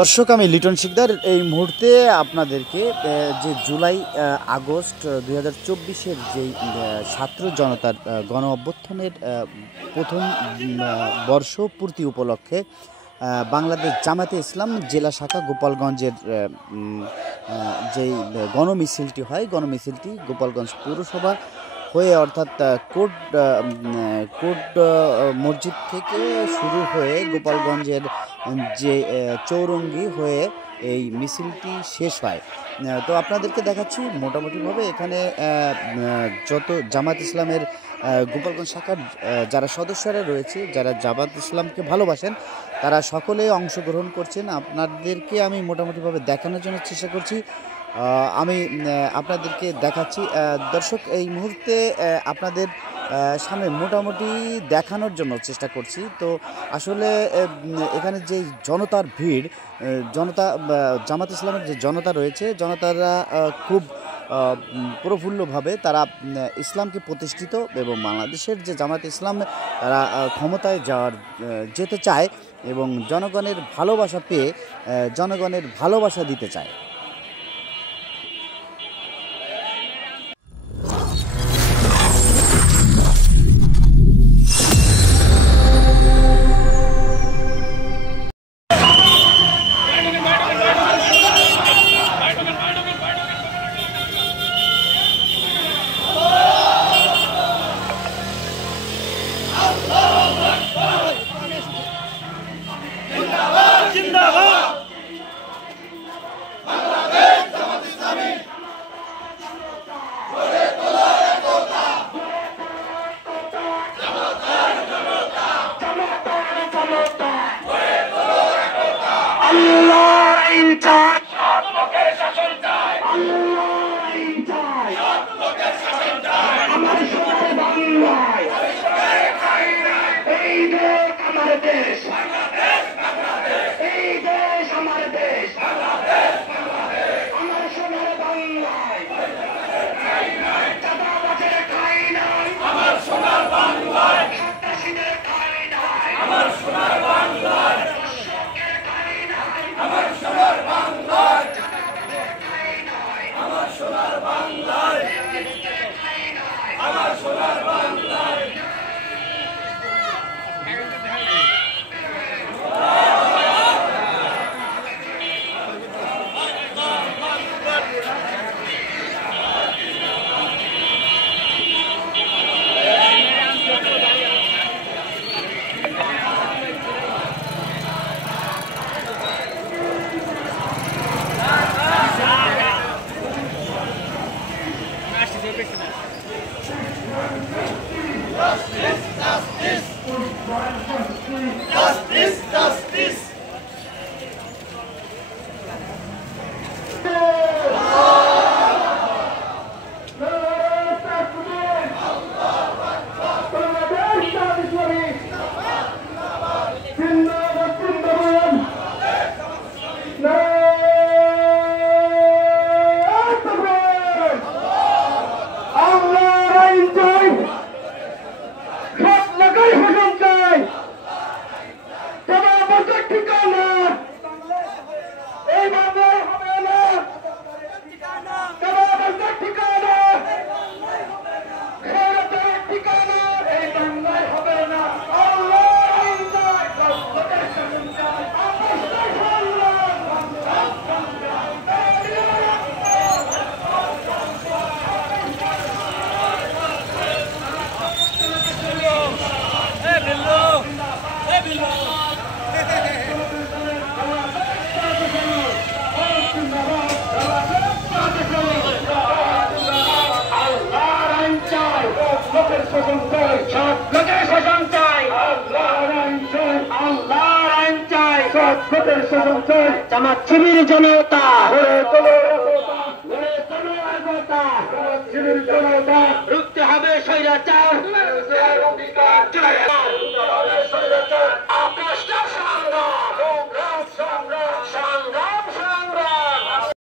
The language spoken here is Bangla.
দর্শক, আমি লিটন শিকদার এই মুহূর্তে আপনাদেরকে যে জুলাই আগস্ট ২০২৪-এর যেই ছাত্র জনতার গণ অভ্যুত্থানের প্রথম বর্ষপূর্তি উপলক্ষে বাংলাদেশ জামায়াতে ইসলাম জেলা শাখা গোপালগঞ্জের যেই গণমিছিলটি হয়, গণমিছিলটি গোপালগঞ্জ পৌরসভা হয়ে অর্থাৎ কোর্ট মসজিদ থেকে শুরু হয়ে গোপালগঞ্জের যে চৌরঙ্গি হয়ে এই মিছিলটি শেষ হয়। তো আপনাদেরকে দেখাচ্ছি মোটামুটিভাবে এখানে যত জামাত ইসলামের গোপালগঞ্জ শাখার যারা সদস্যরা রয়েছে, যারা জামাত ইসলামকে ভালোবাসেন, তারা সকলে অংশগ্রহণ করছেন। আপনাদেরকে আমি মোটামুটিভাবে দেখানোর জন্য চেষ্টা করছি। আমি আপনাদেরকে দেখাচ্ছি। দর্শক, এই মুহূর্তে আপনাদের সামনে মোটামুটি দেখানোর জন্য চেষ্টা করছি। তো আসলে এখানে যে জনতার ভিড়, জামাত ইসলামের যে জনতা রয়েছে, জনতারা খুব প্রফুল্লভাবে তারা ইসলামকে প্রতিষ্ঠিত এবং বাংলাদেশের যে জামাত ইসলাম তারা ক্ষমতায় যেতে চায় এবং জনগণের ভালোবাসা পেয়ে জনগণের ভালোবাসা দিতে চায়। জামাত শিবির জনতা রুখতে হবে স্বৈরাচার।